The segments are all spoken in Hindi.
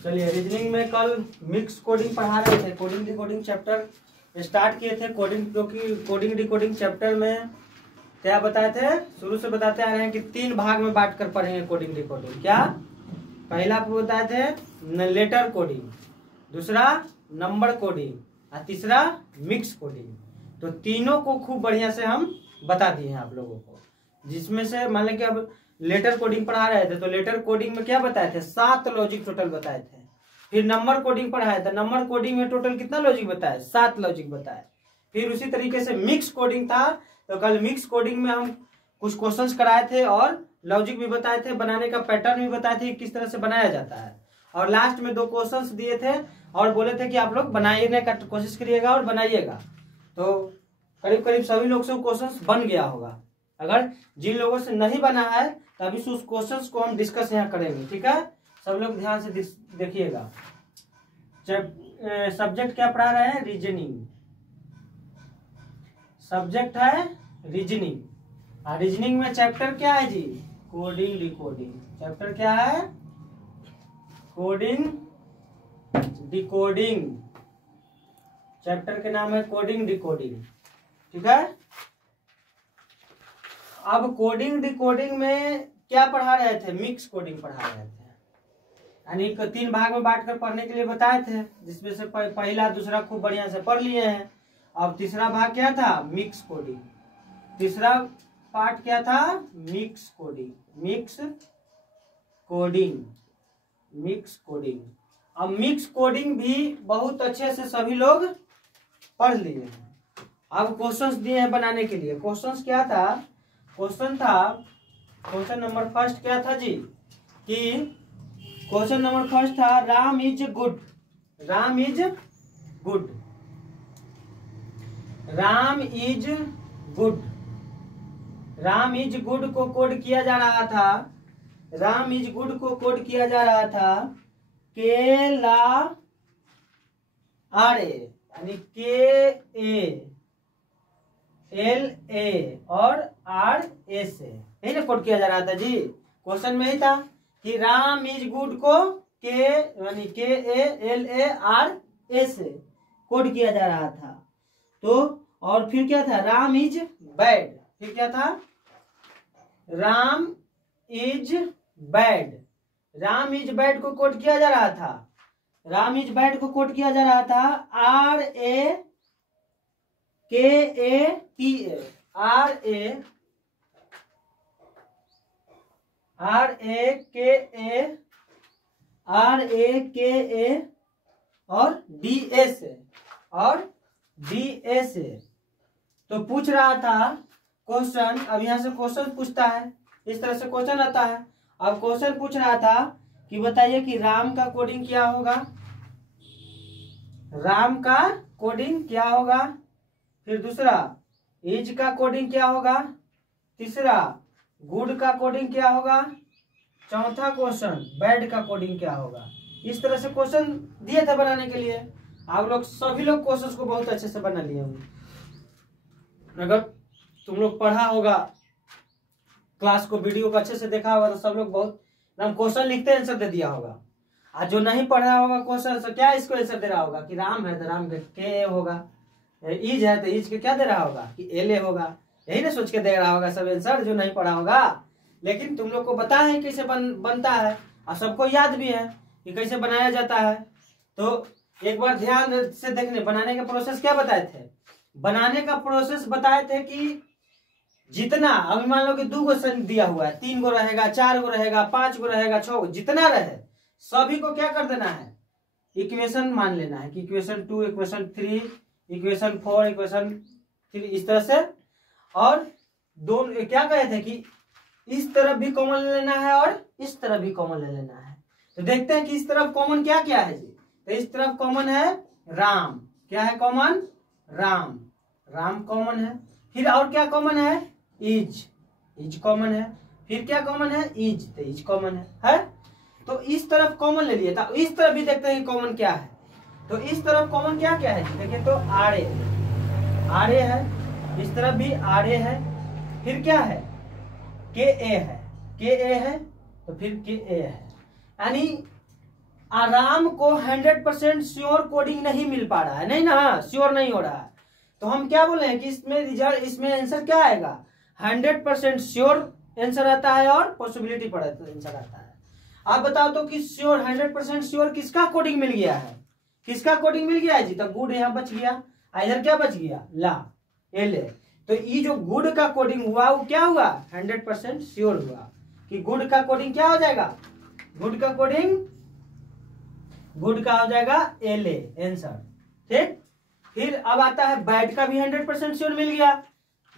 चलिए, रीजनिंग में कल मिक्स कोडिंग पढ़ा रहे थे। कोडिंग डिकोडिंग चैप्टर स्टार्ट किए थे। कोडिंग डिकोडिंग चैप्टर में क्या बताए थे, शुरू से बताते आ रहे हैं कि 3 भाग में बांट कर पढ़ेंगे कोडिंग डिकोडिंग। क्या पहला बताए थे लेटर कोडिंग, दूसरा नंबर कोडिंग और तीसरा मिक्स कोडिंग। तो तीनों को खूब बढ़िया से हम बता दिए हैं आप लोगों को, जिसमें से मान लें कि अब लेटर कोडिंग पढ़ा रहे थे तो लेटर कोडिंग में क्या बताए थे, 7 लॉजिक टोटल बताए थे। फिर नंबर कोडिंग पढ़ाया था, नंबर कोडिंग में टोटल कितना लॉजिक बताया, 7 लॉजिक बताए। फिर उसी तरीके से मिक्स कोडिंग था, तो कल मिक्स कोडिंग में हम कुछ क्वेश्चंस कराए थे और लॉजिक भी बताए थे, बनाने का पैटर्न भी बताए थे किस तरह से बनाया जाता है। और लास्ट में 2 क्वेश्चंस दिए थे और बोले थे कि आप लोग बनाने का कोशिश करिएगा और बनाइएगा। तो करीब करीब सभी लोग से क्वेश्चंस बन गया होगा। अगर जिन लोगों से नहीं बना है तो अभी उस क्वेश्चंस को हम डिस्कस यहाँ करेंगे, ठीक है। सब लोग ध्यान से देखिएगा। सब्जेक्ट क्या पढ़ा रहे हैं, रीजनिंग। सब्जेक्ट है रीजनिंग। रीजनिंग में चैप्टर क्या है जी, कोडिंग डिकोडिंग। चैप्टर क्या है, कोडिंग डिकोडिंग। चैप्टर के नाम है कोडिंग डिकोडिंग, ठीक है। अब कोडिंग डिकोडिंग में क्या पढ़ा रहे थे, मिक्स कोडिंग पढ़ा रहे थे, यानी 3 भाग में बांट कर पढ़ने के लिए बताए थे, जिसमें से पहला दूसरा खूब बढ़िया से पढ़ लिए हैं। अब तीसरा भाग क्या था, मिक्स कोडिंग। तीसरा पार्ट क्या था, mix coding. Mix coding, mix coding. अब मिक्स कोडिंग भी बहुत अच्छे से सभी लोग पढ़ लिए हैं। अब क्वेश्चंस दिए हैं बनाने के लिए। क्वेश्चंस क्या था, क्वेश्चन नंबर फर्स्ट क्या था जी, कि क्वेश्चन नंबर फर्स्ट था Ram is good. Ram is good, Ram is good. Ram is good को कोड किया जा रहा था, राम इज गुड को कोड किया जा रहा था के ला आर ए, यानी के ए एल ए और आर ए से, यही ना कोड किया जा रहा था जी। क्वेश्चन में ही था कि राम इज गुड को के यानी के A L A R A से कोड किया जा रहा था। तो और फिर क्या था, राम इज बैड। फिर क्या था, Ram is bad. Ram is bad को कोड किया जा रहा था, राम इज बैड को कोड किया जा रहा था आर ए के A T A, R A के ए, आर ए के ए और डी ए से, और डी ए से। तो पूछ रहा था क्वेश्चन, अब यहां से क्वेश्चन पूछता है, इस तरह से क्वेश्चन आता है। अब क्वेश्चन पूछ रहा था कि बताइए कि राम का कोडिंग क्या होगा, राम का कोडिंग क्या होगा। फिर दूसरा इज का कोडिंग क्या होगा, तीसरा गुड का कोडिंग क्या होगा, चौथा क्वेश्चन बैड का कोडिंग क्या होगा। इस तरह से क्वेश्चन दिए थे बनाने के लिए। आप लोग सभी लोग क्वेश्चन को बहुत अच्छे से बना लिए होंगे। अगर तुम लोग पढ़ा होगा, क्लास को वीडियो को अच्छे से देखा होगा, तो सब लोग बहुत क्वेश्चन लिखते आंसर दे दिया होगा। आज जो नहीं पढ़ा होगा क्वेश्चन से क्या इसको आंसर दे रहा होगा कि राम है तो राम के होगा, ईज है तो ईज के क्या दे रहा होगा कि एल ए होगा, यही ना सोच के दे रहा होगा सब आंसर, जो नहीं पढ़ा होगा। लेकिन तुम लोग को पता है कैसे बनता है और सबको याद भी है कि कैसे बनाया जाता है। तो एक बार ध्यान से देखने, बनाने का प्रोसेस क्या बताए थे, बनाने का प्रोसेस बताए थे कि जितना, अभी मान लो कि 2 गो दिया हुआ है, 3 गो रहेगा, 4 गो रहेगा, 5 गो रहेगा, 6 गो, जितना रहे सभी को क्या कर देना है, इक्वेशन मान लेना है कि इक्वेशन 2, इक्वेशन 3, इक्वेशन 4, इक्वेशन 3, इस तरह से। और दोनों क्या कहे थे कि इस तरफ भी कॉमन ले लेना है और इस तरफ भी कॉमन ले लेना है। तो देखते हैं कि इस तरफ कॉमन क्या क्या है जी। तो इस तरफ कॉमन है राम, क्या है कॉमन, राम, राम कॉमन है। फिर और क्या कॉमन है, इज, इज कॉमन है। फिर क्या कॉमन है, इज, तो इज कॉमन है। तो इस तरफ कॉमन ले लिए, तो इस तरफ भी देखते हैं कॉमन क्या है। तो इस तरफ कॉमन क्या क्या है, देखिए तो आर ए, आर ए है, इस तरफ भी आर ए है। फिर क्या है, के ए है, के ए है, तो फिर के ए है। यानी आराम को 100% श्योर कोडिंग नहीं मिल पा रहा है, नहीं ना, श्योर नहीं हो रहा है, तो हम क्या बोले हैं कि इसमें रिजल्ट, इसमें आंसर क्या आएगा, 100% श्योर आंसर आता है और पॉसिबिलिटी पर आंसर आता है। आप बताओ तो कि श्योर 100% श्योर किसका कोडिंग मिल गया है, किसका कोडिंग मिल गया है जी, तो गुड यहाँ बच गया, इधर क्या बच गया, ला, एल। तो ये जो गुड का कोडिंग हुआ वो क्या हुआ, 100% श्योर हुआ कि गुड का कोडिंग क्या हो जाएगा, गुड का कोडिंग, गुड का हो जाएगा एल आंसर, ठीक। फिर अब आता है बैड का भी 100% श्योर मिल गया,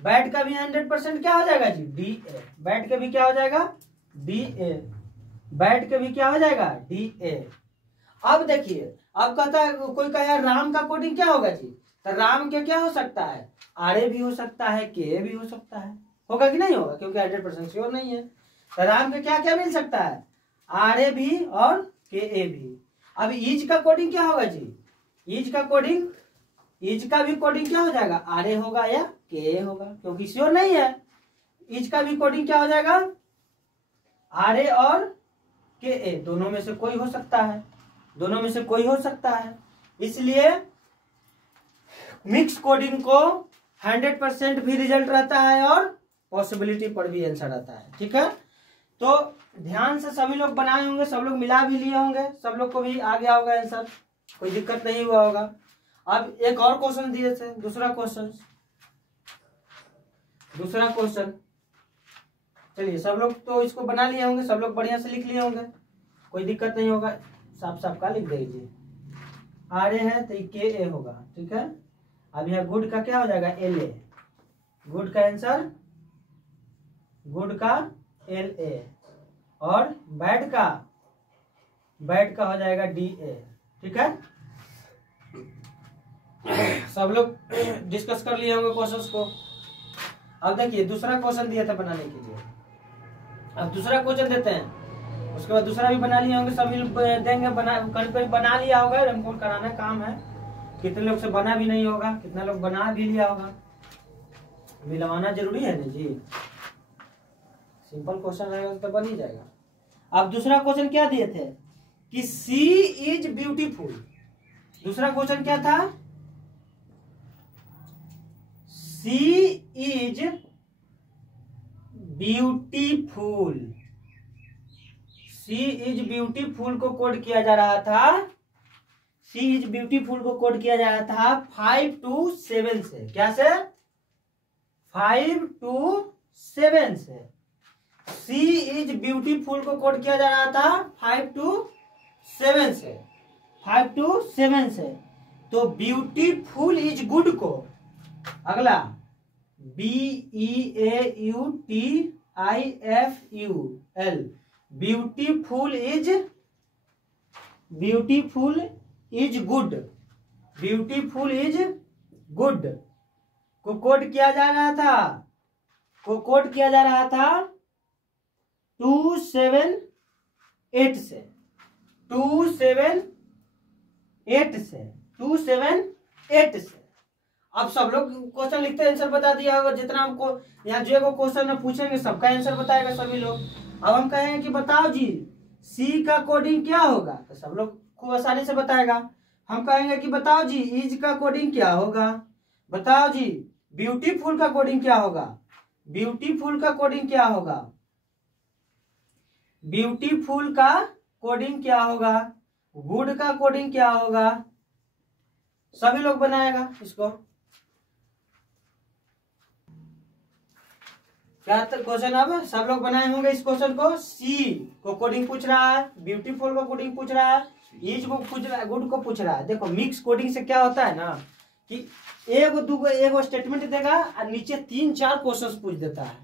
बैड का भी 100% क्या हो जाएगा जी, डी ए, बैड का भी क्या हो जाएगा, डी ए, बैड का भी क्या हो जाएगा, डी ए। अब देखिए, अब कहता है कोई कहे राम का कोडिंग क्या होगा जी, तो राम के क्या हो सकता है, आर ए भी हो सकता है, के ए भी हो सकता है, होगा कि नहीं होगा, क्योंकि 100% श्योर नहीं है। तो राम के क्या क्या मिल सकता है, आर ए भी और के ए भी। अब ईज का कोडिंग क्या होगा जी, ईज का कोडिंग, ईज का भी कोडिंग क्या हो जाएगा, आर ए होगा या के ए होगा, क्योंकि श्योर नहीं है। ईज का भी कोडिंग क्या हो जाएगा, आर ए और के ए, दोनों में से कोई हो सकता है, दोनों में से कोई हो सकता है। इसलिए मिक्स कोडिंग को 100% भी रिजल्ट रहता है और पॉसिबिलिटी पर भी आंसर आता है, ठीक है। तो ध्यान से सभी लोग बनाए होंगे, सब लोग मिला भी लिए होंगे, सब लोग को भी आ गया होगा आंसर, कोई दिक्कत नहीं हुआ होगा। अब एक और क्वेश्चन दिए थे, दूसरा क्वेश्चन, दूसरा क्वेश्चन, चलिए सब लोग तो इसको बना लिए होंगे, सब लोग बढ़िया से लिख लिए होंगे, कोई दिक्कत नहीं होगा, साफ साफ का लिख दीजिए। आर ए है तो के ए होगा, ठीक है। अब यहाँ गुड का क्या हो जाएगा, एल ए, गुड का आंसर, गुड का एल ए, और बैड का, बैड का हो जाएगा डी ए, ठीक है। सब लोग डिस्कस कर लिए होंगे क्वेश्चंस को। अब देखिए दूसरा क्वेश्चन दिया था बनाने के लिए, अब दूसरा क्वेश्चन देते हैं, उसके बाद दूसरा भी बना लिए होंगे, सभी लोग देंगे, बना कल पे बना लिया होगा, हमको कराना काम है, कितने लोग से बना भी नहीं होगा, कितना लोग बना भी लिया होगा, मिलवाना जरूरी है ना जी, सिंपल क्वेश्चन रहेगा तो बन ही जाएगा। अब दूसरा क्वेश्चन क्या दिए थे कि सी इज ब्यूटीफुल, दूसरा क्वेश्चन क्या था, she is beautiful, she is beautiful को कोड किया जा रहा था, सी इज ब्यूटीफुल को कोड किया जा रहा था 5 to 7 से, क्या से, 5 to 7 से, सी इज ब्यूटीफुल को कोड किया जा रहा था 5 to 7 से, 5 to 7 से। तो ब्यूटीफुल इज गुड को, अगला BEAUTIFUL, beautiful is, beautiful is good, beautiful is good को कोड किया जा रहा था, को कोड किया जा रहा था 278 से, 278 से, 278 से। अब सब लोग क्वेश्चन लिखते आंसर बता दिया होगा, जितना हमको यहाँ जो क्वेश्चन में पूछेंगे सबका आंसर बताएगा सभी लोग। अब हम कहेंगे कि बताओ जी सी का कोडिंग क्या होगा, तो सब लोग खूब आसानी से बताएगा। हम कहेंगे कि बताओ जी इज का कोडिंग क्या होगा, बताओ जी ब्यूटीफुल का कोडिंग क्या होगा, ब्यूटीफुल का कोडिंग क्या होगा, ब्यूटीफुल का कोडिंग क्या होगा, गुड का कोडिंग क्या होगा, सभी लोग बनाएगा इसको। क्या क्वेश्चन, अब सब लोग बनाए होंगे इस क्वेश्चन को। सी को कोडिंग पूछ रहा है, ब्यूटीफुल को कोडिंग पूछ रहा है, इज को पूछ रहा है, गुड को पूछ रहा है। देखो मिक्स कोडिंग से क्या होता है ना कि एगो दूगो एगो स्टेटमेंट देगा और नीचे 3-4 क्वेश्चन पूछ देता है।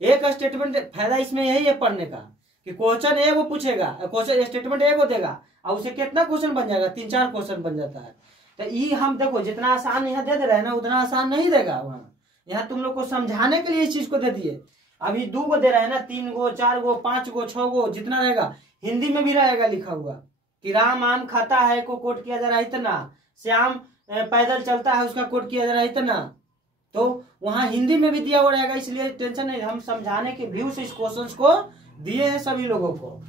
एक स्टेटमेंट, फायदा इसमें यही है पढ़ने का कि क्वेश्चन एगो पूछेगा, क्वेश्चन स्टेटमेंट एगो देगा और उसे कितना क्वेश्चन बन जाएगा, 3-4 क्वेश्चन बन जाता है। तो ये हम देखो जितना आसान यहाँ दे रहे हैं ना उतना आसान नहीं देगा वहाँ, यहाँ तुम लोग को समझाने के लिए इस चीज को दे दिए। अभी 2 गो दे रहे हैं ना, 3 गो 4 गो 5 गो 6 गो जितना रहेगा, हिंदी में भी रहेगा लिखा हुआ कि राम आम खाता है को कोट किया जा रहा है इतना, श्याम पैदल चलता है उसका कोट किया जा रहा है इतना, तो वहाँ हिंदी में भी दिया हुआ रहेगा। इसलिए टेंशन नहीं, हम समझाने के व्यू से इस क्वेश्चन को दिए हैं सभी लोगों को।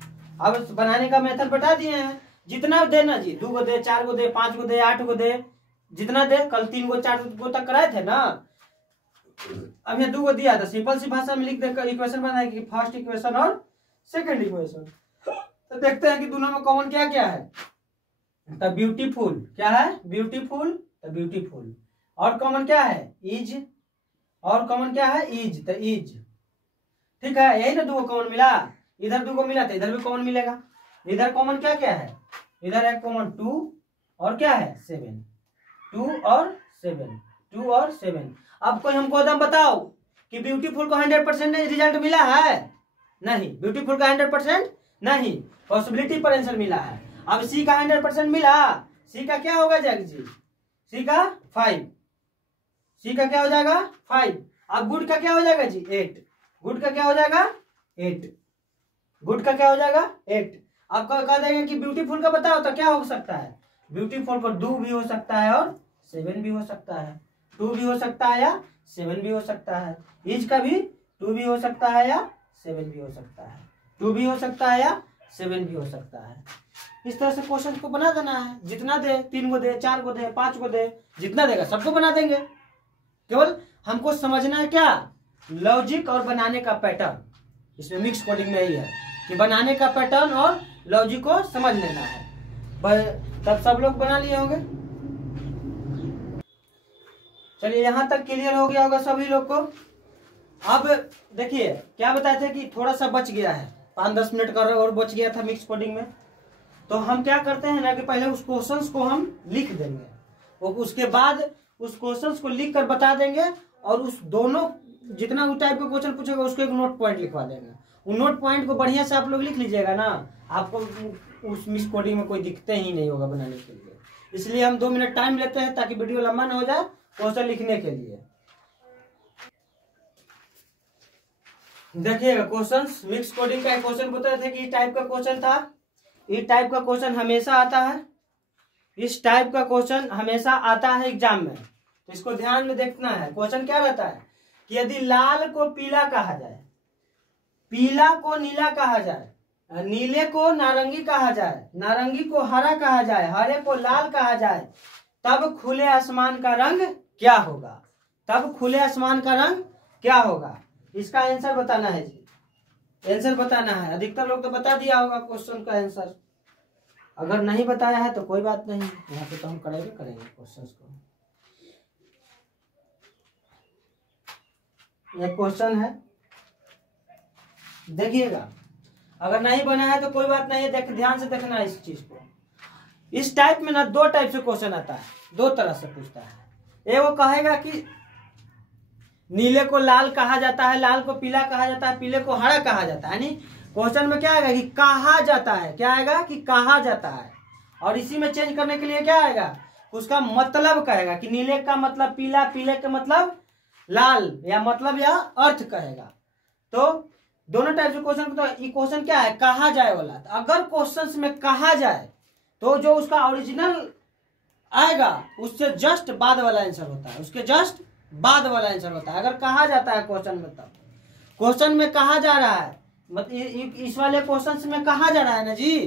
अब बनाने का मेथड बता दिए हैं, जितना दे ना जी, 2 गो दे, 4 गो दे, 5 गो दे, 8 गो दे, जितना दे। कल 3 गो 4 गो तक कराए थे ना, अब यहाँ 2 गो दिया था। सिंपल सी भाषा में लिख देकर इक्वेशन बनाएगी, फर्स्ट इक्वेशन और सेकंड इक्वेशन। तो देखते हैं कि दोनों में कॉमन क्या क्या है। तो ब्यूटीफुल क्या है, ब्यूटीफुल, तो ब्यूटीफुल। और कॉमन क्या है, इज। और कॉमन क्या है, इज, तो इज। ठीक है, यही ना 2 गो कॉमन मिला, इधर 2 गो मिला तो इधर भी कॉमन मिलेगा। इधर कॉमन क्या क्या है, इधर है कॉमन 2 और क्या है 7, 2 और 7, 2 और 7। अब कोई हमको एकदम बताओ कि ब्यूटीफुल को 100% रिजल्ट मिला है? नहीं, ब्यूटीफुल का 100% नहीं, पॉसिबिलिटी पर आंसर मिला है। अब सी का 100% मिला, सी का क्या होगा जग जी, सी का 5, सी का क्या हो जाएगा 5। अब गुड का क्या हो जाएगा जी 8, गुड का क्या हो जाएगा 8, गुड का क्या हो जाएगा 8। अब कह देंगे कि ब्यूटीफुल का बताओ तो क्या हो सकता है, ब्यूटीफुल को 2 भी हो सकता है और 7 भी हो सकता है, 2 भी हो सकता है या 7 भी हो सकता है। इज का भी 2 भी हो सकता है या 7 भी हो सकता है, 2 भी हो सकता है या 7 भी हो सकता है। इस तरह से क्वेश्चन को बना देना है, जितना दे, 3 गो दे, 4 गो दे, 5 गो दे, जितना देगा सबको बना देंगे। केवल हमको समझना है क्या, लॉजिक और बनाने का पैटर्न। इसमें मिक्स कोडिंग में ही है कि बनाने का पैटर्न और लॉजिक को समझ लेना है। तब सब लोग बना लिए होंगे। चलिए यहाँ तक क्लियर हो गया होगा सभी लोग को। अब देखिए क्या बताए थे कि थोड़ा सा बच गया है, 5-10 मिनट का और बच गया था मिक्स कोडिंग में। तो हम क्या करते हैं ना कि पहले उस क्वेश्चंस को हम लिख देंगे, और उसके बाद उस क्वेश्चंस को लिख कर बता देंगे, और उस दोनों जितना उस टाइप का क्वेश्चन पूछेगा उसको एक नोट पॉइंट लिखवा देंगे। उन नोट पॉइंट को बढ़िया से आप लोग लिख लीजिएगा ना, आपको उस मिक्स कोडिंग में कोई दिक्कत ही नहीं होगा बनाने के लिए। इसलिए हम 2 मिनट टाइम लेते हैं ताकि वीडियो लंबा ना हो जाए क्वेश्चन लिखने के लिए। देखिएगा क्वेश्चंस, मिक्स कोडिंग का क्वेश्चन बताए थे कि इस टाइप का क्वेश्चन था, इस टाइप का क्वेश्चन हमेशा आता है, इस टाइप का क्वेश्चन हमेशा आता है एग्जाम में। तो इसको ध्यान में देखना है। क्वेश्चन क्या रहता है कि यदि लाल को पीला कहा जाए, पीला को नीला कहा जाए, नीले को नारंगी कहा जाए, नारंगी को हरा कहा जाए, हरे को लाल कहा जाए, तब खुले आसमान का रंग क्या होगा, तब खुले आसमान का रंग क्या होगा। इसका आंसर बताना है जी, आंसर बताना है। अधिकतर लोग तो बता दिया होगा क्वेश्चन का आंसर, अगर नहीं बताया है तो कोई बात नहीं, यहाँ पे तो हम करेंगे क्वेश्चंस को। यह क्वेश्चन है, देखिएगा, अगर नहीं बना है तो कोई बात नहीं है, ध्यान से देखना है इस चीज को। इस टाइप में ना 2 टाइप से क्वेश्चन आता है, 2 तरह से पूछता है। एक वो कहेगा कि नीले को लाल कहा जाता है, लाल को पीला कहा जाता है, पीले को हरा कहा जाता है। यानी क्वेश्चन में क्या आएगा कि कहा जाता है, क्या आएगा कि कहा जाता है। और इसी में चेंज करने के लिए क्या आएगा, उसका मतलब कहेगा कि नीले का मतलब पीला, पीले का मतलब लाल, या मतलब या अर्थ कहेगा। तो दोनों टाइप से क्वेश्चन। तो ये क्वेश्चन क्या है, कहा जाए वाला। तो अगर क्वेश्चन में कहा जाए तो जो उसका ओरिजिनल आएगा उससे जस्ट बाद वाला आंसर होता है, उसके जस्ट बाद वाला आंसर होता है। अगर कहा जाता है क्वेश्चन में, तब क्वेश्चन में कहा जा रहा है, मतलब इस वाले क्वेश्चन में कहा जा रहा है ना जी,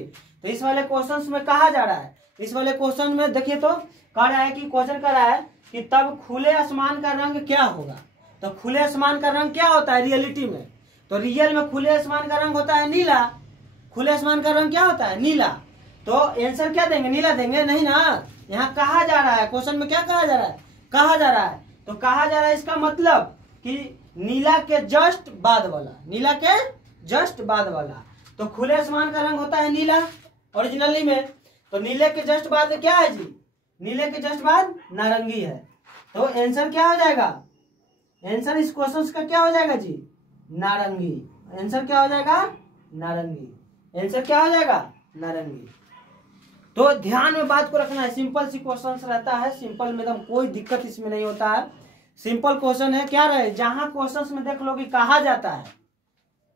तो इस वाले क्वेश्चन में कहा जा रहा है। इस वाले क्वेश्चन में देखिए तो कह रहा है कि क्वेश्चन कह रहा है कि तब खुले आसमान का रंग क्या होगा। तो खुले आसमान का रंग क्या होता है रियलिटी में, तो रियल में खुले आसमान का रंग होता है नीला। खुले आसमान का रंग क्या होता है, नीला। तो आंसर क्या देंगे, नीला देंगे नहीं ना। यहाँ कहा जा रहा है, क्वेश्चन में क्या कहा जा रहा है, कहा जा रहा है। तो कहा जा रहा है इसका मतलब कि नीला के जस्ट बाद वाला, नीला के जस्ट बाद वाला। तो खुले आसमान का रंग होता है नीला ओरिजिनली में। तो नीले के जस्ट बाद क्या है जी, नीले के जस्ट बाद नारंगी है। तो आंसर क्या हो जाएगा, आंसर इस क्वेश्चन का क्या हो जाएगा जी, नारंगी। आंसर क्या हो जाएगा, नारंगी। आंसर क्या हो जाएगा, नारंगी। तो ध्यान में बात को रखना है, सिंपल सी क्वेश्चन रहता है, सिंपल में एकदम कोई दिक्कत इसमें नहीं होता है। सिंपल क्वेश्चन है, क्या रहे जहां क्वेश्चन में देख लो कि कहा जाता है,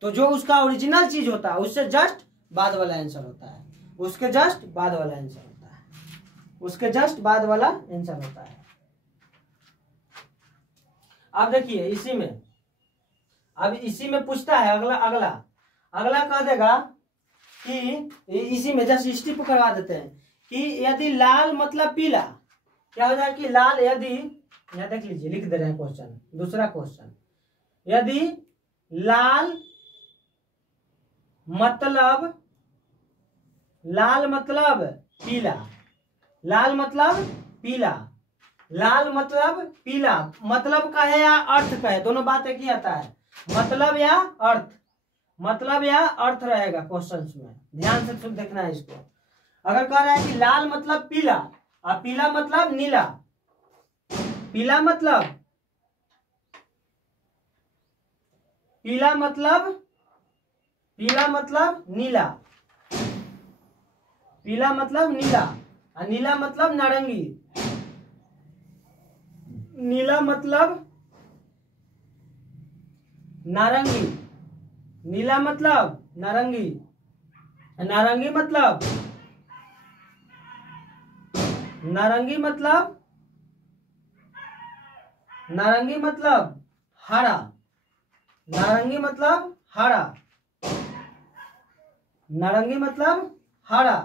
तो जो उसका ओरिजिनल चीज होता है उससे जस्ट बाद वाला आंसर होता है, उसके जस्ट बाद वाला आंसर होता है, उसके जस्ट बाद वाला आंसर होता है। अब देखिए इसी में, अब इसी में पूछता है अगला कह देगा कि इसी में जस्ट स्टिप करवा देते हैं कि यदि लाल मतलब पीला, क्या हो जाए कि लाल, यदि यहाँ देख लीजिए लिख दे रहे हैं क्वेश्चन, दूसरा क्वेश्चन, यदि लाल मतलब पीला, लाल मतलब पीला, लाल मतलब पीला, मतलब का है या अर्थ का है, दोनों बात एक ही आता है, मतलब या अर्थ, मतलब या अर्थ रहेगा क्वेश्चन में, ध्यान से देखना है इसको। अगर कह रहा है कि लाल मतलब पीला और पीला मतलब नीला, पीला मतलब नीला, पीला मतलब नीला और नीला मतलब नारंगी, नीला मतलब नारंगी, नीला मतलब नारंगी, नारंगी मतलब हरा, नारंगी मतलब हरा, नारंगी मतलब हरा,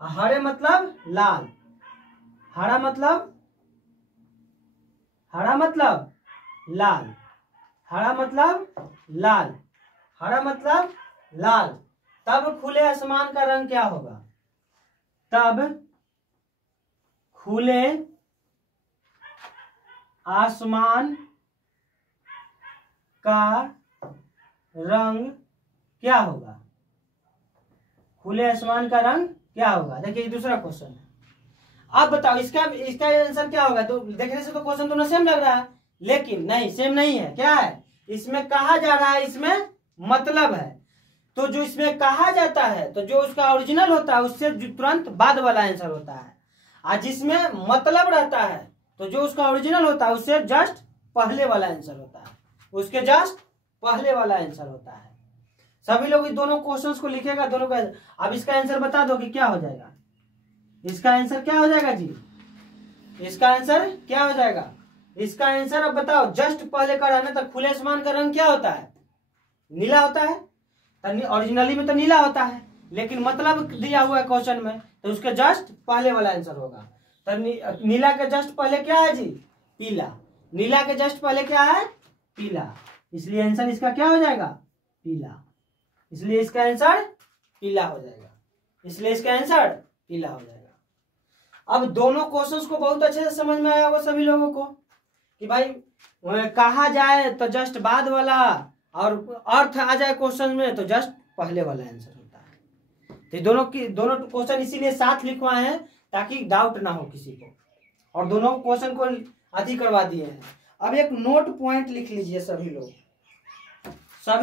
हरे मतलब लाल, हरा मतलब लाल, हरा मतलब लाल, हरा मतलब लाल। तब खुले आसमान का रंग क्या होगा? तब खुले आसमान का रंग क्या होगा? खुले आसमान का रंग क्या होगा? देखिए दूसरा क्वेश्चन है। आप बताओ इसका आंसर क्या होगा? तो देखने से तो क्वेश्चन दोनों सेम लग रहा है, लेकिन नहीं, सेम नहीं है। क्या है इसमें कहा जा रहा है? इसमें मतलब है, तो जो इसमें कहा जाता है तो जो उसका ओरिजिनल होता है उससे तुरंत बाद वाला आंसर होता है, और जिसमें मतलब रहता है तो जो उसका ओरिजिनल होता है उससे जस्ट पहले वाला आंसर होता है, उसके जस्ट पहले वाला आंसर होता है। सभी लोग इस दोनों क्वेश्चंस को लिखेगा, दोनों का। अब इसका आंसर बता दो कि क्या हो जाएगा? इसका आंसर क्या हो जाएगा जी? इसका आंसर क्या हो जाएगा? इसका आंसर अब बताओ, जस्ट पहले का रहना तो खुले आसमान का रंग क्या होता है? नीला होता है। ओरिजिनली में तो नीला होता है, लेकिन मतलब दिया हुआ है क्वेश्चन में, तो उसके जस्ट पहले वाला आंसर होगा। तो नीला के जस्ट पहले क्या है जी? पीला। नीला के जस्ट पहले क्या है? पीला। इसलिए आंसर इसका क्या हो जाएगा? पीला। इसलिए इसका आंसर पीला हो जाएगा। इसलिए इसका आंसर पीला हो जाएगा। अब दोनों क्वेश्चंस को बहुत अच्छे से समझ में आया होगा सभी लोगों को कि भाई कहा जाए तो जस्ट बाद वाला, और अर्थ आ जाए क्वेश्चन में तो जस्ट पहले वाला आंसर होता है। तो दोनों क्वेश्चन इसीलिए साथ लिखवाए हैं ताकि डाउट ना हो किसी को, और दोनों क्वेश्चन को आदि करवा दिए हैं। अब एक नोट पॉइंट लिख लीजिए सभी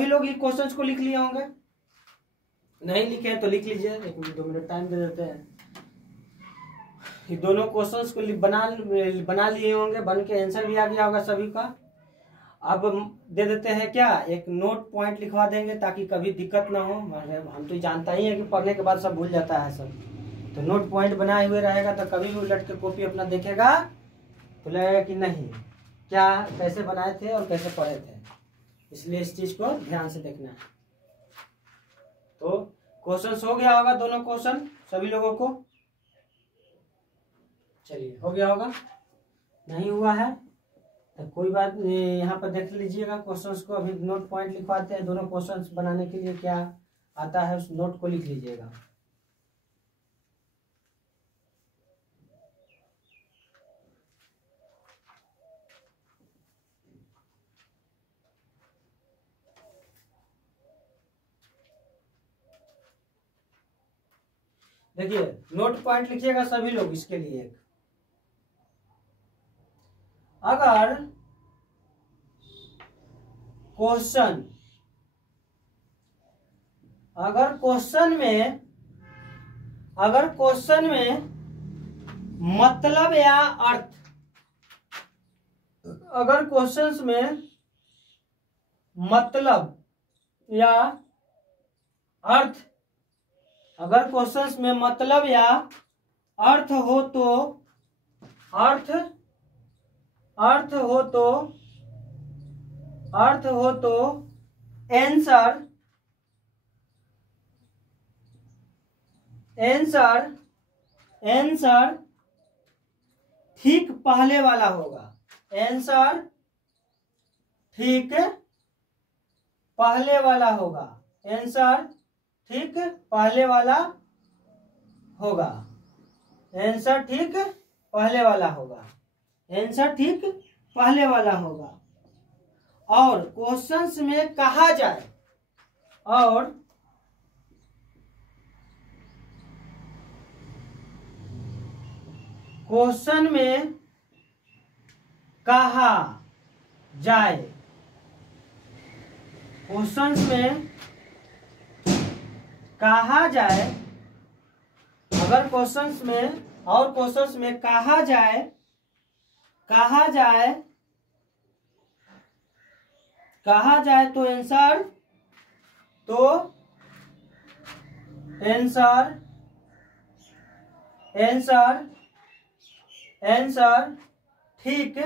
लोग ये क्वेश्चंस को लिख लिए होंगे, नहीं लिखे तो लिख लीजिए, 1-2 मिनट टाइम दे देते हैं। ये दोनों क्वेश्चंस को बना लिए होंगे, बन के आंसर भी आ गया होगा सभी का। अब दे देते हैं क्या, एक नोट पॉइंट लिखवा देंगे ताकि कभी दिक्कत ना हो। हम तो जानता ही है कि पढ़ने के बाद सब भूल जाता है सब, तो नोट पॉइंट बनाए हुए रहेगा तो कभी भी उलट के कॉपी अपना देखेगा तो लगेगा कि नहीं क्या कैसे बनाए थे और कैसे पढ़े थे। इसलिए इस चीज को ध्यान से देखना है। तो क्वेश्चन हो गया होगा दोनों क्वेश्चन सभी लोगों को? चलिए हो गया होगा, नहीं हुआ है तो कोई बात नहीं, यहाँ पर देख लीजिएगा क्वेश्चंस को। अभी नोट पॉइंट लिखवाते हैं, दोनों क्वेश्चंस बनाने के लिए क्या आता है उस नोट को लिख लीजिएगा। देखिए नोट पॉइंट लिखिएगा सभी लोग इसके लिए। अगर क्वेश्चन में मतलब या अर्थ, अगर क्वेश्चंस में मतलब या अर्थ, अगर क्वेश्चंस में मतलब या अर्थ हो तो आंसर आंसर आंसर ठीक पहले वाला होगा। आंसर ठीक पहले वाला होगा। आंसर ठीक पहले वाला होगा। आंसर ठीक पहले वाला होगा। आंसर ठीक पहले वाला होगा। और क्वेश्चंस में कहा जाए, और क्वेश्चन में कहा जाए, क्वेश्चंस में कहा जाए, अगर क्वेश्चंस में और क्वेश्चंस में कहा जाए, कहा जाए तो आंसर, तो आंसर आंसर आंसर ठीक,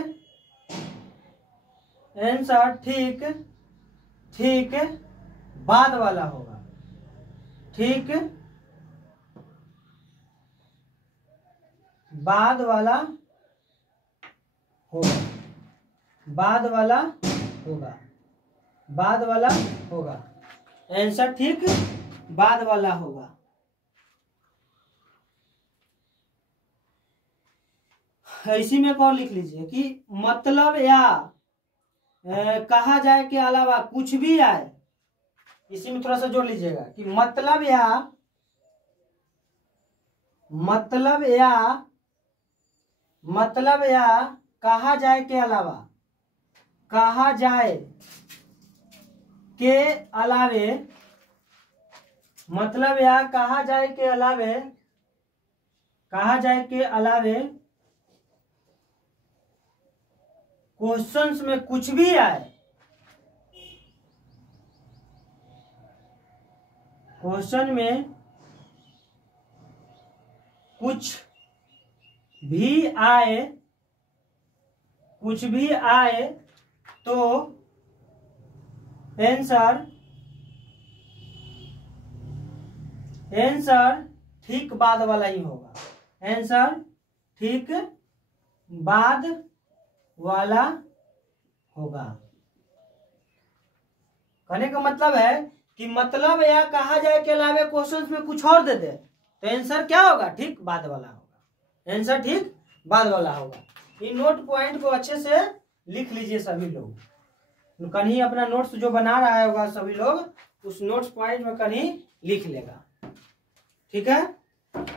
आंसर ठीक ठीक बाद वाला होगा। ठीक बाद वाला होगा। बाद वाला होगा। बाद वाला होगा। आंसर ठीक बाद वाला होगा। इसी में एक और लिख लीजिए कि मतलब या कहा जाए के अलावा कुछ भी आए, इसी में थोड़ा सा जोड़ लीजिएगा कि मतलब या कहा जाए के अलावा, कहा जाए के अलावे, मतलब या कहा जाए के अलावे, कहा जाए के अलावे क्वेश्चंस में कुछ भी आए, क्वेश्चन में कुछ भी आए, कुछ भी आए तो आंसर ठीक बाद वाला ही होगा। आंसर ठीक बाद वाला होगा। कहने का मतलब है कि मतलब या कहा जाए के अलावे क्वेश्चंस में कुछ और दे दे तो आंसर क्या होगा? ठीक बाद वाला होगा। आंसर ठीक बाद वाला होगा। इन नोट पॉइंट को अच्छे से लिख लीजिए सभी लोग। कहीं अपना नोट्स जो बना रहा होगा सभी लोग, उस नोट्स पॉइंट में कहीं लिख लेगा। ठीक है,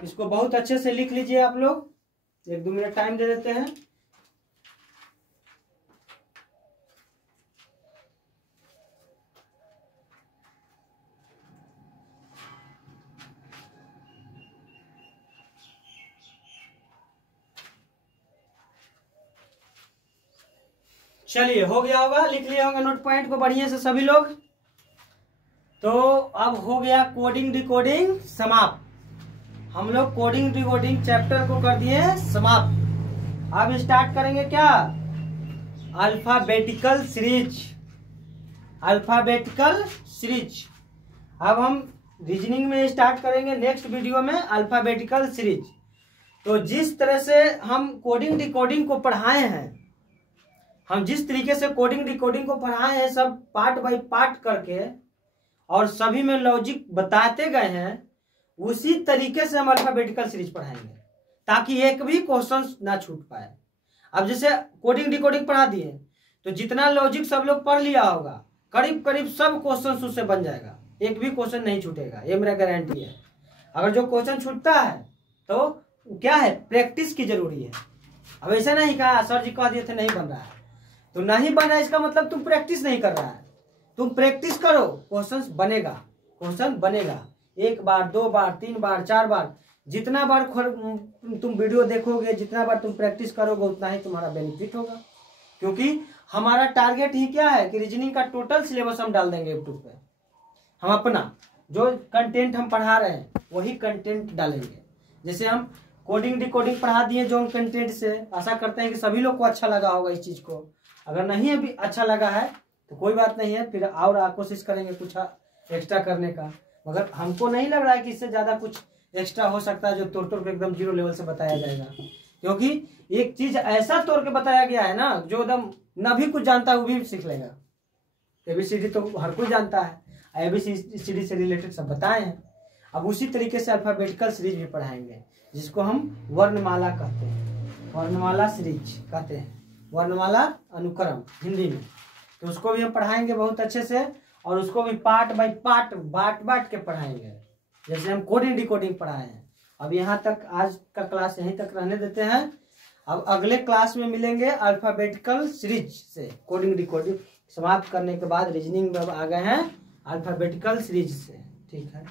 इसको बहुत अच्छे से लिख लीजिए आप लोग। 1-2 मिनट टाइम दे देते हैं। चलिए, हो गया होगा, लिख लिए होंगे नोट पॉइंट को बढ़िया से सभी लोग। तो अब हो गया कोडिंग डिकोडिंग समाप्त। हम लोग कोडिंग डिकोडिंग चैप्टर को कर दिए समाप्त। अब स्टार्ट करेंगे क्या? Alphabetical series. अल्फाबेटिकल सीरीज अब हम रीजनिंग में स्टार्ट करेंगे नेक्स्ट वीडियो में, अल्फाबेटिकल सीरीज। तो जिस तरह से हम कोडिंग डिकोडिंग को पढ़ाए हैं, हम जिस तरीके से कोडिंग डिकोडिंग को पढ़ाए हैं, सब पार्ट बाय पार्ट करके और सभी में लॉजिक बताते गए हैं, उसी तरीके से हम अल्फाबेटिकल सीरीज पढ़ाएंगे ताकि एक भी क्वेश्चन ना छूट पाए। अब जैसे कोडिंग डिकोडिंग पढ़ा दिए तो जितना लॉजिक सब लोग पढ़ लिया होगा, करीब करीब सब क्वेश्चन उससे बन जाएगा, एक भी क्वेश्चन नहीं छूटेगा, ये मेरा गारंटी है। अगर जो क्वेश्चन छूटता है तो क्या है, प्रैक्टिस की जरूरी है। अब ऐसा नहीं कहा सर जी कह दिए थे नहीं बन रहा है, तो नहीं बन रहा है इसका मतलब तुम प्रैक्टिस नहीं कर रहा है। तुम प्रैक्टिस करो, क्वेश्चन बनेगा। क्वेश्चन बनेगा 1 बार 2 बार 3 बार 4 बार, जितना बार तुम वीडियो देखोगे, जितना बार तुम प्रैक्टिस करोगे, उतना ही तुम्हारा बेनिफिट होगा। क्योंकि हमारा टारगेट ही क्या है कि रीजनिंग का टोटल सिलेबस हम डाल देंगे यूट्यूब पे। हम अपना जो कंटेंट हम पढ़ा रहे हैं वही कंटेंट डालेंगे। जैसे हम कोडिंग डिकोडिंग पढ़ा दिए जो कंटेंट से, आशा करते हैं कि सभी लोग को अच्छा लगा होगा इस चीज को। अगर नहीं अभी अच्छा लगा है तो कोई बात नहीं है, फिर और कोशिश करेंगे कुछ एक्स्ट्रा करने का। मगर हमको नहीं लग रहा है कि इससे ज्यादा कुछ एक्स्ट्रा हो सकता है जो तोड़ तोड़ के एकदम 0 लेवल से बताया जाएगा, क्योंकि एक चीज ऐसा तोड़ के बताया गया है ना जो एकदम न भी कुछ जानता है वो भी सीख लेगा। ABCD तो हर कोई जानता है, ABCD से रिलेटेड सब बताए हैं। अब उसी तरीके से अल्फाबेटिकल सीरीज भी पढ़ाएंगे, जिसको हम वर्णमाला कहते हैं, वर्णमाला सीरीज कहते हैं, वर्णमाला अनुक्रम हिंदी में। तो उसको भी हम पढ़ाएंगे बहुत अच्छे से, और उसको भी पार्ट बाय पार्ट बांट के पढ़ाएंगे, जैसे हम कोडिंग डिकोडिंग पढ़ाए हैं। अब यहाँ तक आज का क्लास यहीं तक रहने देते हैं। अब अगले क्लास में मिलेंगे अल्फाबेटिकल सीरीज से। कोडिंग डिकोडिंग समाप्त करने के बाद रीजनिंग में आ गए हैं अल्फाबेटिकल सीरीज से। ठीक है।